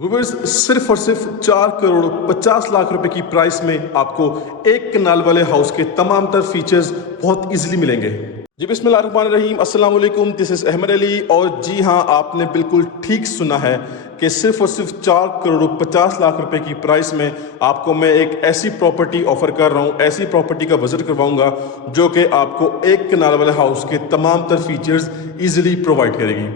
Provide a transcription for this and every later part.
Viewers सिर्फ और सिर्फ 4 करोड़ 50 लाख रुपए की प्राइस में आपको एक कनाल वाले हाउस के तमाम तर फीचर्स बहुत इजीली मिलेंगे। जी बिस्मिल्लाहिर्रहमानिर्रहीम, अस्सलाम वालेकुम, दिस इज अहमद अली। और जी हाँ, आपने बिल्कुल ठीक सुना है कि सिर्फ और सिर्फ 4 करोड़ 50 लाख रुपए की प्राइस में आपको मैं एक ऐसी प्रॉपर्टी ऑफर कर रहा हूँ, ऐसी प्रॉपर्टी का विजिट करवाऊंगा जो कि आपको एक कनाल वाले हाउस के तमाम तर फीचर्स इजीली प्रोवाइड करेगी।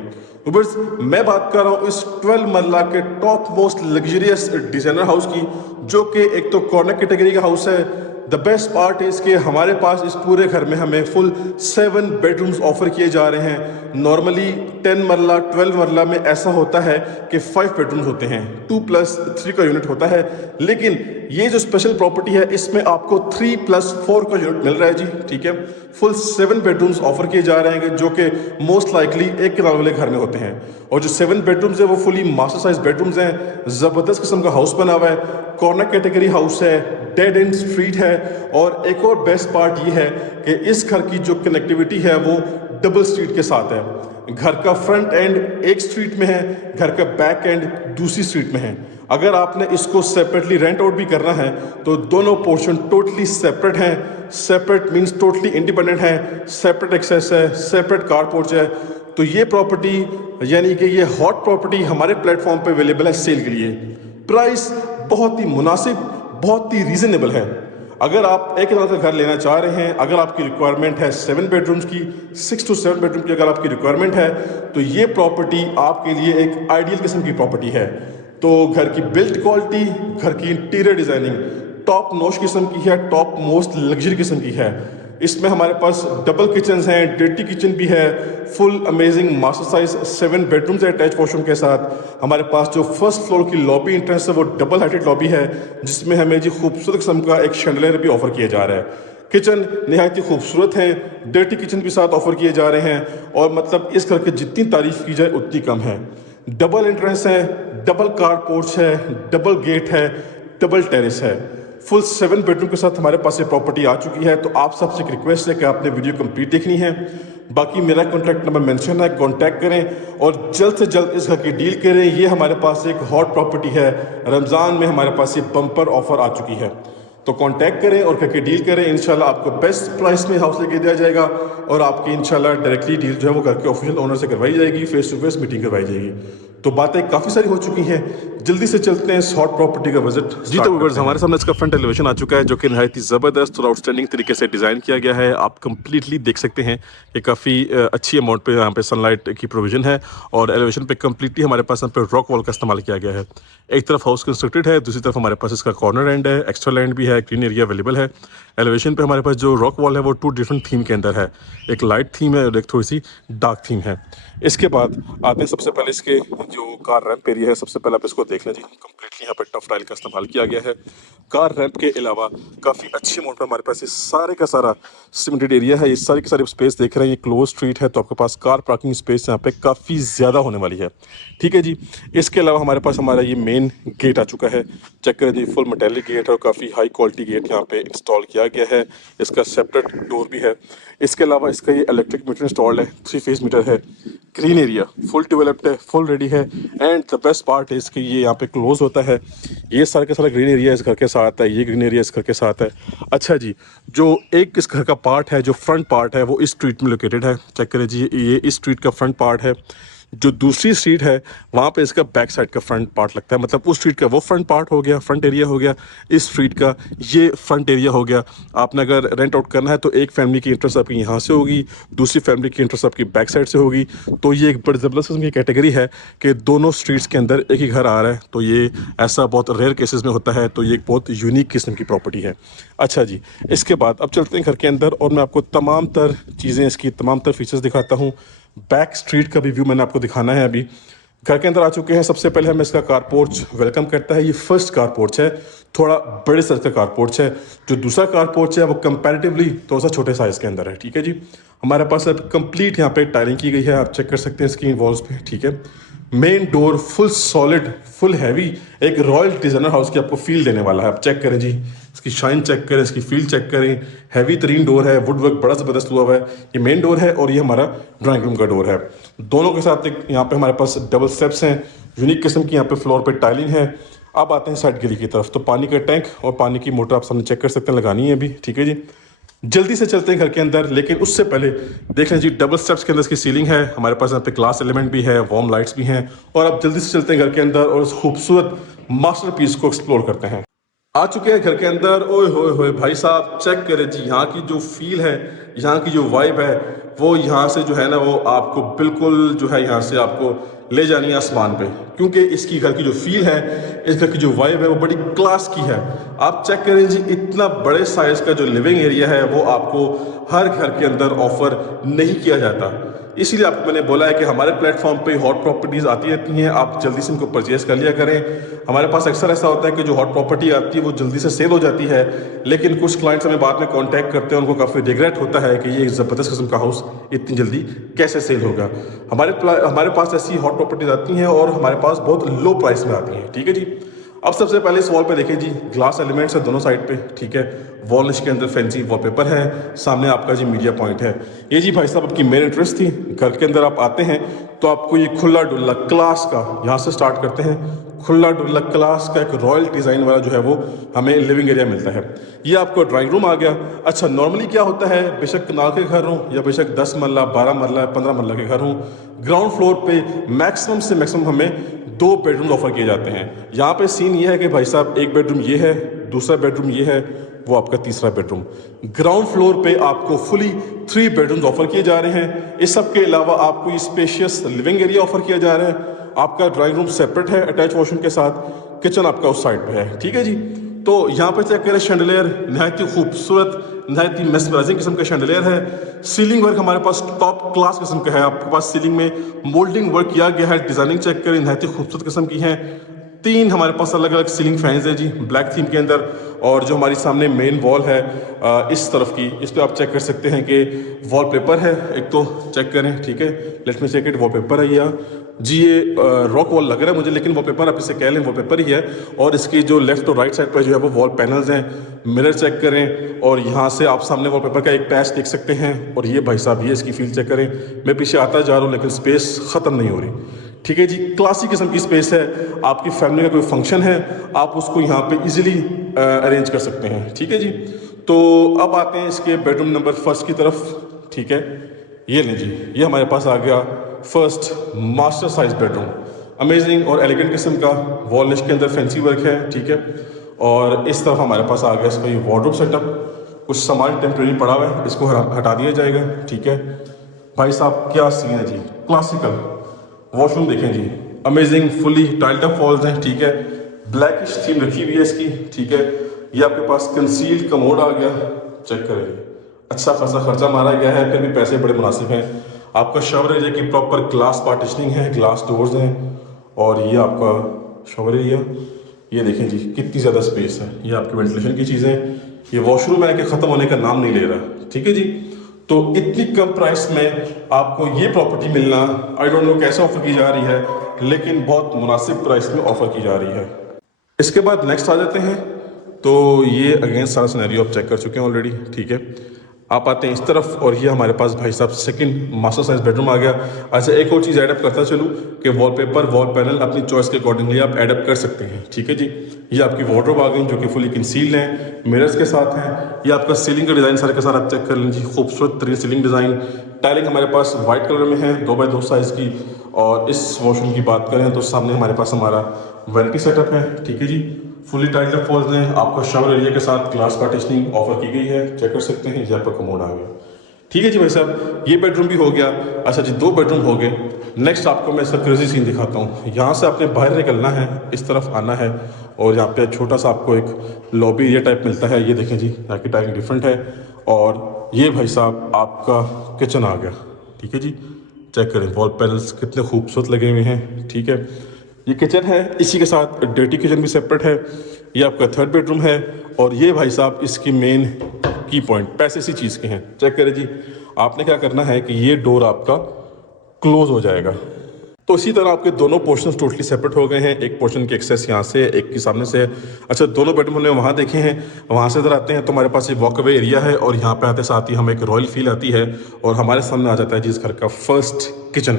व्यूअर्स, मैं बात कर रहा हूँ इस 12 मरला के top most luxurious designer house की, जो कि एक तो कॉर्नर कैटेगरी का हाउस है। द बेस्ट पार्ट इज कि हमारे पास इस पूरे घर में हमें फुल 7 बेडरूम्स ऑफर किए जा रहे हैं। नॉर्मली 10 मरला 12 मरला में ऐसा होता है कि 5 बेडरूम्स होते हैं, 2+3 का यूनिट होता है, लेकिन ये जो स्पेशल प्रॉपर्टी है इसमें आपको 3+4 का यूनिट मिल रहा है जी। ठीक है, फुल 7 बेडरूम्स ऑफर किए जा रहे हैं जो कि मोस्ट लाइकली एक किराए वाले घर में होते हैं। और जो 7 बेडरूम्स है वो फुली मास्टर साइज बेडरूम्स हैं। जबरदस्त किस्म का हाउस बना हुआ है, कॉर्नर कैटेगरी हाउस है, डेड एंड स्ट्रीट है। और एक और बेस्ट पार्ट ये है कि इस घर की जो कनेक्टिविटी है वो डबल स्ट्रीट के साथ है। घर का फ्रंट एंड एक स्ट्रीट में है, घर का बैक एंड दूसरी स्ट्रीट में है। अगर आपने इसको सेपरेटली रेंट आउट भी करना है तो दोनों पोर्शन टोटली सेपरेट हैं। सेपरेट मींस टोटली इंडिपेंडेंट है, सेपरेट एक्सेस है, सेपरेट कार पोर्च है। तो ये प्रॉपर्टी यानी कि ये हॉट प्रॉपर्टी हमारे प्लेटफॉर्म पे अवेलेबल है सेल के लिए। प्राइस बहुत ही मुनासिब, बहुत ही रीजनेबल है। अगर आप एक लाख का घर लेना चाह रहे हैं, अगर आपकी रिक्वायरमेंट है 7 बेडरूम्स की, 6 to 7 बेडरूम की अगर आपकी रिक्वायरमेंट है तो ये प्रॉपर्टी आपके लिए एक आइडियल किस्म की प्रॉपर्टी है। तो घर की बिल्ड क्वालिटी, घर की इंटीरियर डिजाइनिंग टॉप नॉच किस्म की है, टॉप मोस्ट लग्जरी किस्म की है। इसमें हमारे पास डबल किचन हैं, डर्टी किचन भी है, full amazing master size 7 bedrooms है अटैच वॉशरूम के साथ। हमारे पास जो फर्स्ट फ्लोर की लॉबी इंट्रेंस है वो डबल हाइटेड लॉबी है, जिसमें हमें जी खूबसूरत किस्म का एक शैंडलियर भी ऑफर किया जा रहा है। किचन निहायत ही खूबसूरत है, डर्टी किचन भी साथ ऑफर किए जा रहे हैं। और मतलब इस घर की जितनी तारीफ की जाए उतनी कम है। डबल एंट्रेंस है, डबल कार पोर्च है, डबल गेट है, डबल टेरेस है। फुल 7 बेडरूम के साथ हमारे पास ये प्रॉपर्टी आ चुकी है। तो आप सबसे एक रिक्वेस्ट है कि आपने वीडियो कंप्लीट देखनी है। बाकी मेरा कॉन्टैक्ट नंबर मेंशन है, कॉन्टैक्ट करें और जल्द से जल्द इस घर की डील करें। ये हमारे पास एक हॉट प्रॉपर्टी है, रमज़ान में हमारे पास ये बम्पर ऑफर आ चुकी है। तो कांटेक्ट करें और करके डील करें। इंशाल्लाह आपको बेस्ट प्राइस में हाउस लेके दिया जाएगा और आपकी इंशाल्लाह डायरेक्टली डील जो है वो घर के ऑफिशियल ओनर से करवाई जाएगी, फेस टू फेस मीटिंग करवाई जाएगी। तो बातें काफ़ी सारी हो चुकी हैं, जल्दी से चलते हैं इस हॉट प्रॉपर्टी का विजिट। जी तो व्यूअर्स, हमारे सामने इसका फ्रंट एलिवेशन आ चुका है जो कि नहायत ही ज़बरदस्त और आउटस्टैंडिंग तरीके से डिज़ाइन किया गया है। आप कंप्लीटली देख सकते हैं कि काफ़ी अच्छी अमाउंट पे यहाँ पे सनलाइट की प्रोविजन है। और एलिवेशन पे कंप्लीटली हमारे पास यहाँ पे रॉक वॉल का इस्तेमाल किया गया है। एक तरफ हाउस कंस्ट्रक्टेड है, दूसरी तरफ हमारे पास इसका कॉर्नर एंड है, एक्स्ट्रा लैंड भी है, ग्रीन एरिया अवेलेबल है। एलिवेशन पे हमारे पास जो रॉक वॉल है वो 2 डिफरेंट थीम के अंदर है, एक लाइट थीम है और एक थोड़ी सी डार्क थीम है। इसके बाद आते हैं सबसे पहले इसके जो कार रैंप एरिया है। सबसे पहले आप इसको देख लें जी, कंप्लीटली यहाँ पे टफ टाइल का इस्तेमाल किया गया है। कार रैंप के अलावा काफ़ी अच्छी अमाउंट में हमारे पास ये सारे का सारा सीमेंटेड एरिया है। ये सारी की सारी स्पेस देख रहे हैं, ये क्लोज स्ट्रीट है तो आपके पास कार पार्किंग स्पेस यहाँ पे काफ़ी ज़्यादा होने वाली है। ठीक है जी, इसके अलावा हमारे पास हमारा ये मेन गेट आ चुका है। चेक करें जी, फुल मेटेलिक गेट और काफ़ी हाई क्वालिटी गेट यहाँ पे इंस्टॉल किया गया है। इसका सेपरेट डोर भी है। इसके अलावा इसका ये इलेक्ट्रिक मीटर इंस्टॉल्ड है, 3 फेज मीटर है। ग्रीन एरिया फुल डेवलप्ड है, फुल रेडी है। एंड द बेस्ट पार्ट है इसकी ये यहाँ पे क्लोज होता है। ये सारा का सारा ग्रीन एरिया इस घर के साथ है, ये ग्रीन एरिया इस घर के साथ है। अच्छा जी, जो एक इस घर का पार्ट है, जो फ्रंट पार्ट है वो इस स्ट्रीट में लोकेटेड है। चेक करें जी, ये इस स्ट्रीट का फ्रंट पार्ट है। जो दूसरी स्ट्रीट है वहाँ पे इसका बैक साइड का फ्रंट पार्ट लगता है। मतलब उस स्ट्रीट का वो फ्रंट पार्ट हो गया, फ्रंट एरिया हो गया, इस स्ट्रीट का ये फ्रंट एरिया हो गया। आपने अगर रेंट आउट करना है तो एक फैमिली की इंटरेस्ट आपकी यहाँ से होगी, दूसरी फैमिली की इंटरेस्ट आपकी बैक साइड से होगी। तो ये एक बड़ी ज़बरदस्त किस्म की कैटेगरी है कि दोनों स्ट्रीट्स के अंदर एक ही घर आ रहा है। तो ये ऐसा बहुत रेयर केसेस में होता है, तो ये एक बहुत यूनिक किस्म की प्रॉपर्टी है। अच्छा जी, इसके बाद अब चलते हैं घर के अंदर और मैं आपको तमाम तर चीज़ें, इसकी तमाम तर फीचर्स दिखाता हूँ। बैक स्ट्रीट का भी व्यू मैंने आपको दिखाना है। अभी घर के अंदर आ चुके हैं। सबसे पहले हमें इसका कार पोर्च वेलकम करता है। ये फर्स्ट कार पोर्च है, थोड़ा बड़े साइज का कार पोर्च है। जो दूसरा कार पोर्च है वो कंपैरेटिवली थोड़ा सा छोटे साइज़ के अंदर है। ठीक है जी, हमारे पास अब कंप्लीट यहाँ पे टायरिंग की गई है, आप चेक कर सकते हैं इसकी वॉल्स पे। ठीक है, main door full solid, full heavy, एक रॉयल डिजाइनर हाउस की आपको फील देने वाला है। आप चेक करें जी, इसकी शाइन चेक करें, इसकी फील चेक करें। हैवी तरीन डोर है, वुड वर्क बड़ा ज़बरदस्त हुआ हुआ है। ये मेन डोर है और ये हमारा ड्राइंग रूम का डोर है। दोनों के साथ एक यहाँ पे हमारे पास डबल स्टेप्स हैं, यूनिक किस्म की यहाँ पे फ्लोर पे टाइलिंग है। अब आते हैं साइड गली की तरफ, तो पानी का टैंक और पानी की मोटर आप सामने चेक कर सकते हैं, लगानी है अभी, ठीक है जी। जल्दी से चलते हैं घर के अंदर, लेकिन उससे पहले देख लें जी डबल स्टेप्स के अंदर इसकी सीलिंग है, हमारे पास यहाँ पे ग्लास एलिमेंट भी है, वार्म लाइट्स भी हैं। और अब जल्दी से चलते हैं घर के अंदर और उस खूबसूरत मास्टरपीस को एक्सप्लोर करते हैं। आ चुके हैं घर के अंदर। ओए होए होए भाई साहब, चेक करें जी, यहाँ की जो फील है, यहाँ की जो वाइब है, वो यहाँ से जो है ना, वो आपको बिल्कुल जो है यहाँ से आपको ले जानी है आसमान पे। क्योंकि इसकी घर की जो फील है, इस घर की जो वाइब है, वो बड़ी क्लास की है। आप चेक करें जी, इतना बड़े साइज का जो लिविंग एरिया है वो आपको हर घर के अंदर ऑफर नहीं किया जाता। इसीलिए आपको मैंने बोला है कि हमारे प्लेटफॉर्म पे हॉट प्रॉपर्टीज़ आती रहती हैं, आप जल्दी से इनको परचेज़ कर लिया करें। हमारे पास अक्सर ऐसा होता है कि जो हॉट प्रॉपर्टी आती है वो जल्दी से सेल हो जाती है, लेकिन कुछ क्लाइंट्स हमें बाद में कांटेक्ट करते हैं, उनको काफ़ी रिग्रेट होता है कि ये ज़बरदस्त किस्म का हाउस इतनी जल्दी कैसे सेल होगा। हमारे पास ऐसी हॉट प्रॉपर्टीज़ आती हैं और हमारे पास बहुत लो प्राइस में आती हैं, ठीक है जी। अब सबसे पहले इस वॉल पे देखें जी, ग्लास एलिमेंट्स है दोनों साइड पे, ठीक है। वॉल के अंदर फैंसी वॉलपेपर है, सामने आपका जी मीडिया पॉइंट है। ये जी भाई साहब आपकी मेन इंटरेस्ट थी, घर के अंदर आप आते हैं तो आपको ये खुला डुल्ला क्लास का, यहाँ से स्टार्ट करते हैं, खुला डुल्ला क्लास का एक रॉयल डिज़ाइन वाला जो है वो हमें लिविंग एरिया मिलता है। ये आपको ड्राइंग रूम आ गया। अच्छा, नॉर्मली क्या होता है, बेशक कनाल के घर हों या बेशक 10 मरला 12 मरला 15 मरला के घर हों, ग्राउंड फ्लोर पे मैक्सिमम से मैक्सिमम हमें 2 बेडरूम ऑफर किए जाते हैं। यहाँ पे सीन ये है कि भाई साहब एक बेडरूम ये है, दूसरा बेडरूम ये है, वो आपका तीसरा बेडरूम। ग्राउंड फ्लोर पे आपको फुली 3 बेडरूम्स ऑफर किए जा रहे हैं। इस सब के अलावा आपको ये स्पेशियस लिविंग एरिया ऑफर किया जा रहा है। आपका ड्राइंग रूम सेपरेट है अटैच वॉशरूम के साथ, किचन आपका उस साइड पे है, ठीक है जी। तो यहाँ पे चेक करें, शैंडलियर नहायत ही खूबसूरत, नहायत ही मेस्मराइजिंग किस्म का शैंडलियर है। सीलिंग वर्क हमारे पास टॉप क्लास किस्म का है। आपके पास सीलिंग में मोल्डिंग वर्क किया गया है, डिजाइनिंग चेक करें, नहायत ही खूबसूरत किस्म की है। 3 हमारे पास अलग अलग सीलिंग फैंस है जी, ब्लैक थीम के अंदर। और जो हमारी सामने मेन वॉल है इस तरफ की, इस पर आप चेक कर सकते हैं कि वॉलपेपर है, एक तो चेक करें, ठीक है। Let me check it, wallpaper है या जी, ये रॉक वॉल लग रहा है मुझे, लेकिन वॉलपेपर आप इसे कह लें, वॉलपेपर ही है। और इसकी जो लेफ्ट और राइट साइड पर जो है वो वॉल पैनल्स हैं। मिरर चेक करें और यहाँ से आप सामने वॉलपेपर का एक पैच देख सकते हैं। और ये भाई साहब, ये इसकी फील चेक करें। मैं पीछे आता जा रहा हूँ लेकिन स्पेस ख़त्म नहीं हो रही, ठीक है जी। क्लासिक किस्म की स्पेस है। आपकी फैमिली का कोई फंक्शन है, आप उसको यहाँ पे इजीली अरेंज कर सकते हैं, ठीक है जी। तो अब आते हैं इसके बेडरूम नंबर फर्स्ट की तरफ, ठीक है। ये लें जी, ये हमारे पास आ गया first master size bedroom. Amazing और एलिगेंट किस्म का, वॉल निश के अंदर फैंसी वर्क है, ठीक है। और इस तरफ हमारे पास आ गया इसका ये वार्डरोब सेटअप। कुछ सामान टेम्प्रेरी पड़ा हुआ है, इसको हटा दिया जाएगा, ठीक है। भाई साहब क्या सीन है जी, क्लासिकल। वॉशरूम देखें जी, amazing, fully tiled up walls हैं, ठीक है। ब्लैकिश थीम रखी हुई है इसकी, ठीक है। ये आपके पास कंसील्ड कमोड आ गया, चेक करें जी। अच्छा खासा खर्चा मारा गया है, फिर भी पैसे बड़े मुनासिब हैं। आपका शावर एरिया की प्रॉपर ग्लास पार्टीशनिंग है, ग्लास डोर्स हैं। और ये आपका शावर एरिया, ये देखें जी कितनी ज़्यादा स्पेस है। ये आपकी वेंटिलेशन की चीज़ें। ये वॉशरूम है कि ख़त्म होने का नाम नहीं ले रहा, ठीक है जी। तो इतनी कम प्राइस में आपको ये प्रॉपर्टी मिलना, आई डोंट नो कैसे ऑफर की जा रही है, लेकिन बहुत मुनासिब प्राइस में ऑफर की जा रही है। इसके बाद नेक्स्ट आ जाते हैं। तो ये अगेन सारा सिनेरियो आप चेक कर चुके हैं ऑलरेडी, ठीक है। आप आते हैं इस तरफ और ये हमारे पास भाई साहब सेकंड मास्टर साइज बेडरूम आ गया। अच्छा, एक और चीज़ एडअप करता चलूँ कि वॉलपेपर, वॉल पैनल अपनी चॉइस के अकॉर्डिंगली आप एडअप कर सकते हैं, ठीक है जी। ये आपकी वार्डरोब आ गई जो कि फुली कंसील्ड है, मिरर्स के साथ है। ये आपका सीलिंग का डिज़ाइन सारे के साथ आप चेक कर लीजिए, खूबसूरत तरीन सीलिंग डिज़ाइन। टाइलिंग हमारे पास वाइट कलर में है, 2x2 साइज़ की। और इस वॉशरूम की बात करें तो सामने हमारे पास हमारा वैनिटी सेटअप है, ठीक है जी। फुली टाइल्ड अप वॉल्स हैं, आपको शावर एरिया के साथ ग्लास पार्टीशनिंग ऑफर की गई है, चेक कर सकते हैं। ये आपका कमोड आ गया, ठीक है जी। भाई साहब ये बेडरूम भी हो गया। अच्छा जी, 2 बेडरूम हो गए। नेक्स्ट आपको मैं इसका क्रेजी सीन दिखाता हूँ। यहाँ से आपने बाहर निकलना है, इस तरफ आना है और यहाँ पे छोटा सा आपको एक लॉबी एरिया टाइप मिलता है। ये देखें जी, यहाँ की टाइलिंग डिफरेंट है। और ये भाई साहब आपका किचन आ गया, ठीक है जी। चेक करें वॉल पैनल्स कितने खूबसूरत लगे हुए हैं, ठीक है। ये किचन है, इसी के साथ डर्टी किचन भी सेपरेट है। ये आपका 3rd बेडरूम है। और ये भाई साहब इसकी मेन की पॉइंट पैसे सी चीज़ के हैं, चेक करें जी। आपने क्या करना है कि ये डोर आपका क्लोज हो जाएगा, तो इसी तरह आपके दोनों पोर्शंस टोटली सेपरेट हो गए हैं। एक पोर्शन की एक्सेस यहाँ से, एक की सामने से है। अच्छा, दोनों बेडरूम हमने वहाँ देखे हैं। वहाँ से इधर आते हैं तो हमारे पास ये वॉकअवे एरिया है और यहाँ पे आते साथ ही हमें एक रॉयल फील आती है और हमारे सामने आ जाता है जिस घर का फर्स्ट किचन।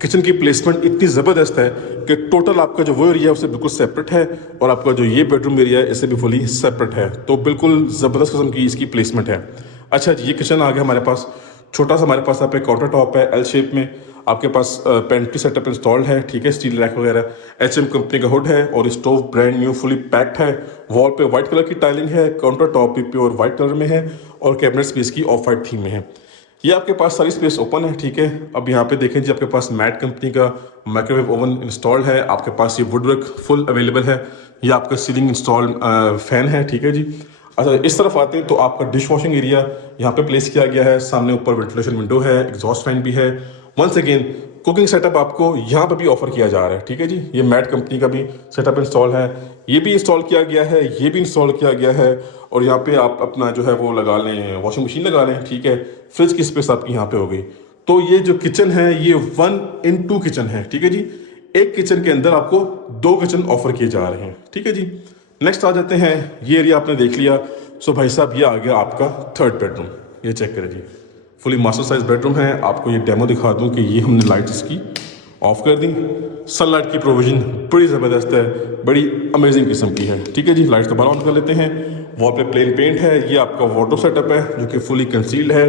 किचन की प्लेसमेंट इतनी ज़बरदस्त है कि टोटल आपका जो वो एरिया है उससे बिल्कुल सेपरेट है और आपका जो ये बेडरूम एरिया है इससे भी फुली सेपरेट है। तो बिल्कुल ज़बरदस्त किस्म की इसकी प्लेसमेंट है। अच्छा जी, ये किचन आ गया हमारे पास। छोटा सा हमारे पास यहाँ पे काउंटर टॉप है एल शेप में। आपके पास पेंट्री सेटअप इंस्टॉल्ड है, ठीक है, स्टील रैक वगैरह। एचएम कंपनी का हुड है और stove brand new fully packed है। वॉल पे वाइट कलर की टाइलिंग है, काउंटर टॉप भी प्योर वाइट कलर में है और कैबिनेट्स भी इसकी ऑफ वाइट थीम में है। ये आपके पास सारी स्पेस ओपन है, ठीक है। अब यहाँ पे देखें जी, आपके पास मैट कंपनी का माइक्रोवेव ओवन इंस्टॉल्ड है। आपके पास ये वुडवर्क फुल अवेलेबल है। ये आपका सीलिंग इंस्टॉल्ड फैन है, ठीक है जी। अच्छा, इस तरफ आते हैं तो आपका डिश वॉशिंग एरिया यहाँ पे प्लेस किया गया है। सामने ऊपर वेंटिलेशन विंडो है, एग्जॉस्ट फैन भी है। वंस अगेन कुकिंग सेटअप आपको यहाँ पे भी ऑफर किया जा रहा है, ठीक है जी। ये मैट कंपनी का भी सेटअप इंस्टॉल है, ये भी इंस्टॉल किया गया है, ये भी इंस्टॉल किया गया है। और यहाँ पे आप अपना जो है वो लगा लें, वॉशिंग मशीन लगा लें, ठीक है। फ्रिज की स्पेस आपकी यहाँ पे हो गई। तो ये जो किचन है ये 1-in-2 किचन है, ठीक है जी। एक किचन के अंदर आपको 2 किचन ऑफर किए जा रहे हैं, ठीक है जी। नेक्स्ट आ जाते हैं, ये एरिया आपने देख लिया। सो भाई साहब, ये आ गया आपका थर्ड बेडरूम। ये चेक करें जी, फुली मास्टर साइज बेडरूम है। आपको ये डेमो दिखा दूं कि ये हमने लाइट इसकी ऑफ कर दी। सनलाइट की प्रोविजन बड़ी ज़बरदस्त है, बड़ी अमेजिंग किस्म की है, ठीक है जी। लाइट्स दोबारा ऑन कर लेते हैं। वॉल पे प्लेन पेंट है। ये आपका वार्डरोब सेटअप है जो कि फुली कंसील्ड है।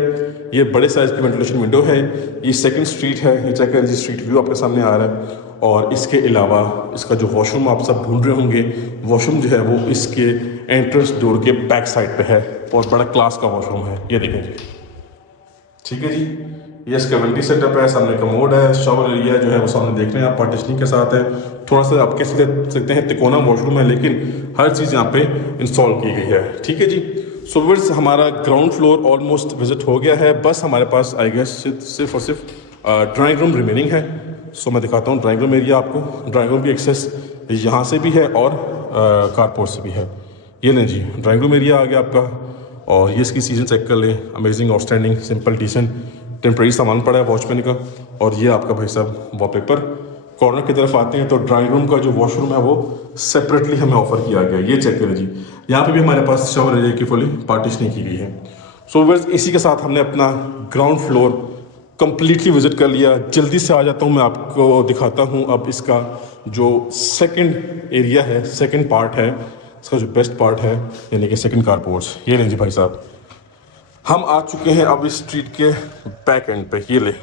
ये बड़े साइज की वेंटिलेशन विंडो है। ये सेकंड स्ट्रीट है, ये चेक करें जी, स्ट्रीट व्यू आपके सामने आ रहा है। और इसके अलावा इसका जो वॉशरूम आप सब ढूंढ रहे होंगे, वॉशरूम जो है वो इसके एंट्रेंस डोर के बैक साइड पे है और बड़ा क्लास का वॉशरूम है। ये देखें जी, ठीक है जी। ये इसका वेंटी सेटअप है, सामने कमोड है। शावर एरिया जो है वो सामने देख रहे हैं आप, पार्टीशनिंग के साथ है। थोड़ा सा आप कह सकते हैं तिकोना वॉशरूम है, लेकिन हर चीज़ यहाँ पे इंस्टॉल की गई है, ठीक है जी। सो व्यूअर्स, हमारा ग्राउंड फ्लोर ऑलमोस्ट विजिट हो गया है। बस हमारे पास आई गेस सिर्फ और सिर्फ ड्राइंग रूम रिमेनिंग है। सो मैं दिखाता हूँ ड्राइंग रूम एरिया आपको। ड्राइंग रूम की एक्सेस यहाँ से भी है और कारपोर्ट से भी है। ये लें जी, ड्राइंग रूम एरिया आ गया आपका। और ये इसकी सीजन चेक कर लें, amazing, outstanding, simple, decent. Temporary सामान पड़ा है वॉचमैन का। और ये आपका भाई साहब वॉलपेपर। कॉर्नर की तरफ आते हैं तो ड्राइंग रूम का जो वॉशरूम है वो सेपरेटली हमें ऑफर किया गया है। ये चेक करें जी, यहाँ पे भी हमारे पास शावर एरिया की फुली पार्टीशनिंग की गई है। सो व्यूअर्स, इसी के साथ हमने अपना ग्राउंड फ्लोर कंप्लीटली विजिट कर लिया। जल्दी से आ जाता हूँ, मैं आपको दिखाता हूँ अब इसका जो सेकंड एरिया है, सेकंड पार्ट है, इसका जो बेस्ट पार्ट है, यानी कि सेकंड कारपोर्ट्स। ये लें जी भाई साहब, हम आ चुके हैं अब इस स्ट्रीट के बैक एंड पे। ये ले,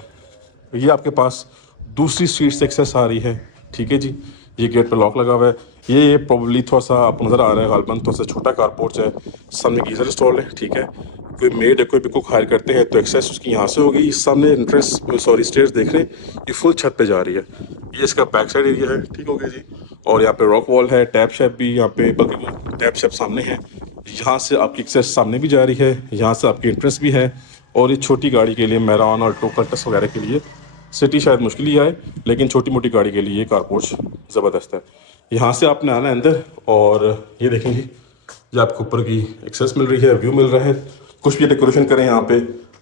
ये आपके पास दूसरी स्ट्रीट से एक्सेस आ रही है, ठीक है जी। ये गेट पे लॉक लगा हुआ है। ये प्रॉब्ली थोड़ा सा आपको नज़र आ रहा है, गालबन थोड़ा सा छोटा कारपोर्च है। सामने गीजर इंस्टॉल है, ठीक है। कोई मेड है, कोई भी कुक हायर करते हैं तो एक्सेस उसकी यहाँ से होगी। सामने स्टेयर्स देख रहे हैं, ये फुल छत पे जा रही है। ये इसका बैक साइड एरिया है, ठीक हो गया जी। और यहाँ पे रॉक वॉल है, टैप शेप भी यहाँ पे, बल्कि वो टैप शेप सामने है। यहाँ से आपकी एक्सेस सामने भी जा रही है, यहाँ से आपकी एंट्रेंस भी है। और ये छोटी गाड़ी के लिए, मैरान और टोकल्टस वगैरह के लिए, सिटी शायद मुश्किल ही आए, लेकिन छोटी मोटी गाड़ी के लिए ये कारपोर्च ज़बरदस्त है। यहाँ से आपने आना है अंदर और ये देखेंगे जो आपको ऊपर की एक्सेस मिल रही है, व्यू मिल रहा है। कुछ भी डेकोरेशन करें यहाँ पे।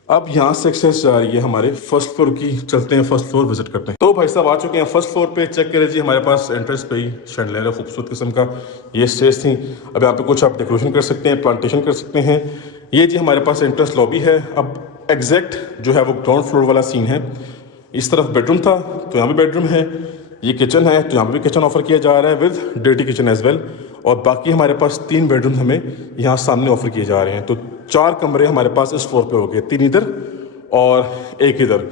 अब यहाँ से एक्सेस जा रही है हमारे फर्स्ट फ्लोर की। चलते हैं फर्स्ट फ्लोर विजिट करते हैं। तो भाई साहब आ चुके हैं फर्स्ट फ्लोर पे। चेक करें जी, हमारे पास एंट्रेंस पे ही शैंडलियर खूबसूरत किस्म का ये स्टेज थी। अब यहाँ पे कुछ आप डेकोरेशन कर सकते हैं, प्लांटेशन कर सकते हैं। ये जी हमारे पास एंट्रेंस लॉबी है। अब एग्जैक्ट जो है वो ग्राउंड फ्लोर वाला सीन है। इस तरफ बेडरूम था तो यहाँ भी बेडरूम है। ये किचन है तो यहाँ भी किचन ऑफर किया जा रहा है with dirty kitchen as well. और बाकी हमारे पास 3 बेडरूम हमें यहाँ सामने ऑफर किए जा रहे हैं। तो 4 कमरे हमारे पास इस फ्लोर पे हो गए, 3 इधर और 1 इधर।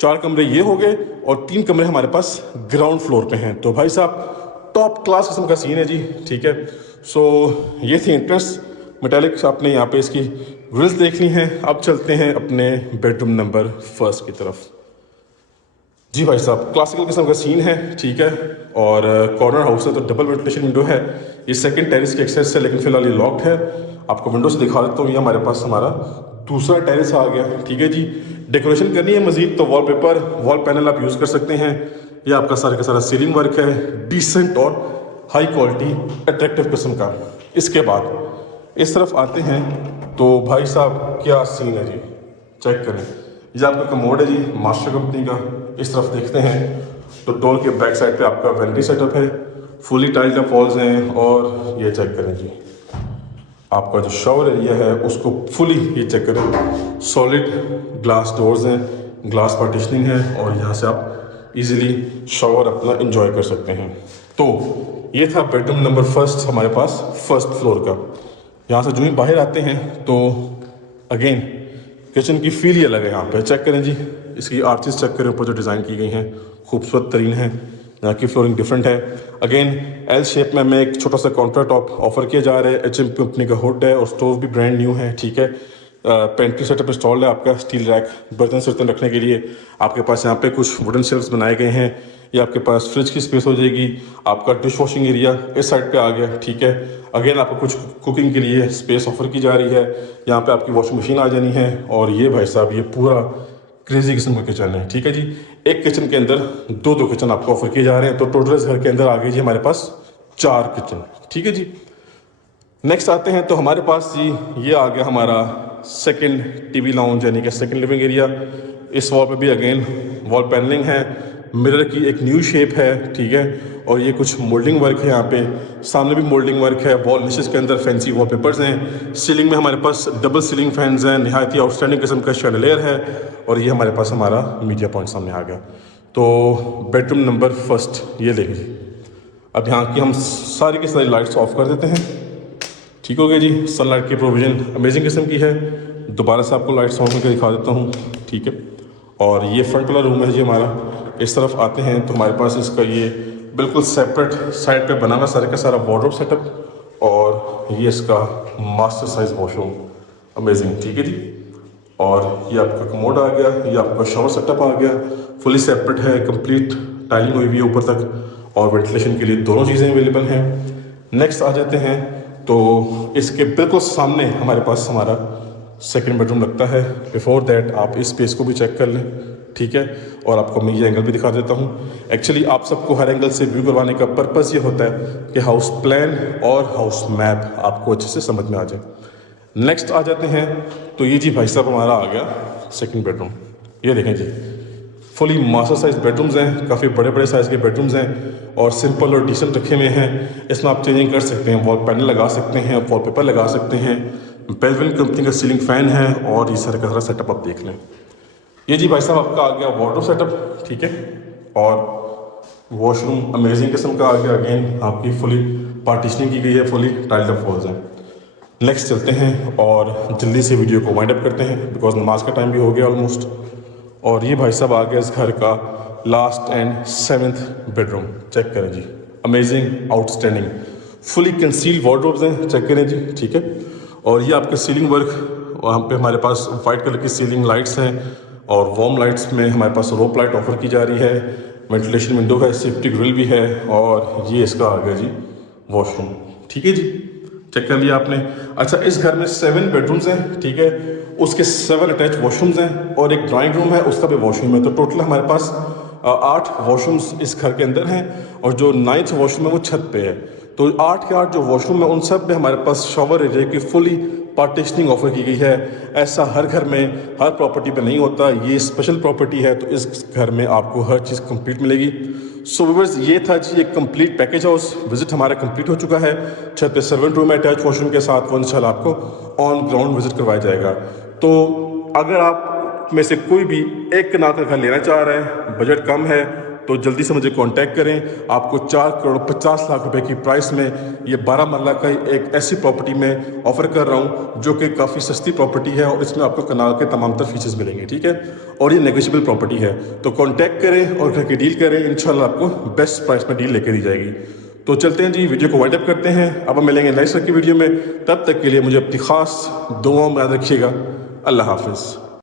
4 कमरे ये हो गए और 3 कमरे हमारे पास ग्राउंड फ्लोर पे हैं। तो भाई साहब टॉप क्लास किस्म का सीन है जी, ठीक है। सो ये थी एंट्रेंस मेटालिक, आपने यहाँ पे इसकी ग्रिल्स देख ली हैं। अब चलते हैं अपने बेडरूम नंबर फर्स्ट की तरफ। जी भाई साहब, क्लासिकल किस्म का सीन है, ठीक है। और कॉर्नर हाउस है तो डबल वेंटिलेशन विंडो है। ये सेकंड टेरेस की एक्सेस है, लेकिन फिलहाल ये लॉक्ड है। आपको विंडो से दिखा देता हूँ, ये हमारे पास हमारा दूसरा टेरेस आ गया, ठीक है जी। डेकोरेशन करनी है मजीद तो वॉलपेपर, वॉल पैनल आप यूज़ कर सकते हैं। ये आपका सारा का सारा सीलिंग वर्क है, डिसेंट और हाई क्वालिटी अट्रैक्टिव किस्म का। इसके बाद इस तरफ आते हैं तो भाई साहब क्या सीन है जी, चेक करें। ये आपका कमोड है जी, मास्टर कंपनी का। इस तरफ देखते हैं तो डोर के बैक साइड पे आपका वैनिटी सेटअप है, फुली टाइल्ड अप वॉल्स हैं। और ये चेक करें जी, आपका जो शावर एरिया है उसको फुली, ये चेक करें, सॉलिड ग्लास डोर्स हैं, ग्लास पार्टीशनिंग है और यहाँ से आप इजीली शावर अपना एंजॉय कर सकते हैं। तो ये था बेडरूम नंबर फर्स्ट हमारे पास फर्स्ट फ्लोर का। यहाँ से जो ही बाहर आते हैं तो अगेन किचन की फील ही अलग है। यहाँ पे चेक करें जी, इसकी आर्चेस चेक करें, ऊपर जो डिज़ाइन की गई हैं खूबसूरत तरीन है। यहाँ की फ्लोरिंग डिफरेंट है। अगेन एल शेप में हमें एक छोटा सा काउंटर टॉप ऑफर किया जा रहा है। HM कंपनी का हुड है और स्टोव भी ब्रांड न्यू है, ठीक है। पेंट्री सेटअप इंस्टॉल्ड है आपका, स्टील रैक बर्तन सर्तन रखने के लिए। आपके पास यहाँ पे कुछ वुडन शेल्फ्स बनाए गए हैं। ये आपके पास फ्रिज की स्पेस हो जाएगी। आपका डिश वॉशिंग एरिया इस साइड पे आ गया, ठीक है। अगेन आपको कुछ कुकिंग के लिए स्पेस ऑफर की जा रही है। यहाँ पे आपकी वॉशिंग मशीन आ जानी है। और ये भाई साहब, ये पूरा क्रेजी किस्म का किचन है, ठीक है जी। एक किचन के अंदर दो किचन आपको ऑफर किए जा रहे हैं। तो टोटल इस घर के अंदर आ गई जी हमारे पास 4 किचन, ठीक है जी। नेक्स्ट आते हैं तो हमारे पास जी ये आ गया हमारा सेकंड टीवी लाउंज, यानी कि सेकंड लिविंग एरिया। इस वॉल पे भी अगेन वॉल पैनलिंग है, मिरर की एक न्यू शेप है, ठीक है। और ये कुछ मोल्डिंग वर्क है, यहाँ पे सामने भी मोल्डिंग वर्क है। वॉल निशेस के अंदर फैंसी वॉलपेपर्स हैं। सीलिंग में हमारे पास डबल सीलिंग फैंस हैं, नहायत ही आउटस्टैंडिंग किस्म का शैंडलियर है। और ये हमारे पास हमारा मीडिया पॉइंट सामने आ गया। तो बेडरूम नंबर फर्स्ट ये देखिए। अब यहाँ की हम सारी की सारी लाइट्स ऑफ कर देते हैं, ठीक हो गया जी। सनलाइट की प्रोविज़न अमेजिंग किस्म की है। दोबारा से आपको लाइट्स ऑन करके दिखा देता हूँ, ठीक है। और ये फ्रंट वाला रूम है जी हमारा। इस तरफ आते हैं तो हमारे पास इसका ये बिल्कुल सेपरेट साइड पे बना हुआ सारे का सारा वार्डरोब सेटअप। और ये इसका मास्टर साइज वॉशरूम, अमेजिंग, ठीक है जी। और ये आपका कमोड आ गया, ये आपका शावर सेटअप आ गया, फुली सेपरेट है, कंप्लीट टाइलिंग हुई हुई है ऊपर तक। और वेंटिलेशन के लिए दोनों चीज़ें अवेलेबल हैं। नेक्स्ट आ जाते हैं तो इसके बिल्कुल सामने हमारे पास हमारा सेकंड बेडरूम लगता है। बिफोर दैट आप इस स्पेस को भी चेक कर लें, ठीक है। और आपको मैं ये एंगल भी दिखा देता हूँ। एक्चुअली आप सबको हर एंगल से व्यू करवाने का पर्पज़ ये होता है कि हाउस प्लान और हाउस मैप आपको अच्छे से समझ में आ जाए। नेक्स्ट आ जाते हैं तो ये जी भाई साहब हमारा आ गया सेकंड बेडरूम। ये देखें जी, फुली मास्टर साइज बेडरूम्स हैं, काफ़ी बड़े बड़े साइज़ के बेडरूम्स हैं और सिंपल और डिसेंट रखे हुए हैं। इसमें आप चेंजिंग कर सकते हैं, वॉल पैनल लगा सकते हैं, वॉलपेपर लगा सकते हैं। बेलविन कंपनी का सीलिंग फ़ैन है और ये सारा का सारा सेटअप आप देख लें। ये जी भाई साहब आपका आ गया वार्डरोब सेटअप, ठीक है। और वॉशरूम अमेजिंग किस्म का आ गया। अगेन आपकी फुली पार्टीशनिंग की गई है, फुली टाइल्ड अप वॉल्स हैं। नेक्स्ट चलते हैं और जल्दी से वीडियो को वाइंड अप करते हैं बिकॉज नमाज का टाइम भी हो गया ऑलमोस्ट। और ये भाई साहब आ गया इस घर का last and 7th bedroom. Check करें जी, amazing, outstanding, fully concealed wardrobes हैं, चेक करें जी, ठीक है। और ये आपके सीलिंग वर्क, वहाँ पे हमारे पास वाइट कलर की सीलिंग लाइट्स हैं और वार्म लाइट्स में हमारे पास रोप लाइट ऑफर की जा रही है। वेंटिलेशन विंडो है, सेफ्टी ग्रिल भी है। और ये इसका आ गया जी वॉशरूम, ठीक है जी, चेक कर लिया आपने। अच्छा, इस घर में 7 बेडरूम्स हैं, ठीक है। उसके 7 अटैच वॉशरूम्स हैं और एक ड्राइंग रूम है, उसका भी वॉशरूम है। तो टोटल हमारे पास 8 वॉशरूम्स इस घर के अंदर हैं और जो 9th वॉशरूम है वो छत पे है। तो 8 के 8 जो वॉशरूम है उन सब में हमारे पास शॉवर एरिया की फुली पार्टीशनिंग ऑफर की गई है। ऐसा हर घर में, हर प्रॉपर्टी पे नहीं होता, ये स्पेशल प्रॉपर्टी है। तो इस घर में आपको हर चीज़ कंप्लीट मिलेगी। सो व्यूअर्स, ये था जी एक कंप्लीट पैकेज हाउस। विजिट हमारा कंप्लीट हो चुका है। छत पे सर्वेंट रूम है अटैच वॉशरूम के साथ, वो इंशाल्लाह आपको ऑन ग्राउंड विजिट करवाया जाएगा। तो अगर आप में से कोई भी एक कनाल का घर लेना चाह रहे हैं, बजट कम है, तो जल्दी से मुझे कांटेक्ट करें। आपको 4 करोड़ 50 लाख रुपए की प्राइस में ये 12 मरला का एक ऐसी प्रॉपर्टी में ऑफर कर रहा हूँ जो कि काफ़ी सस्ती प्रॉपर्टी है और इसमें आपको कनाल के तमाम तर फीचर्स मिलेंगे, ठीक है। और ये नेगोशिएबल प्रॉपर्टी है। तो कांटेक्ट करें और घर की डील करें, इंशाल्लाह आपको बेस्ट प्राइस में डील लेकर दी जाएगी। तो चलते हैं जी, वीडियो को वाइंड अप करते हैं। अब हम मिलेंगे नेक्स्ट की वीडियो में। तब तक के लिए मुझे अपनी खास दुआओं में याद रखिएगा। अल्लाह हाफिज़।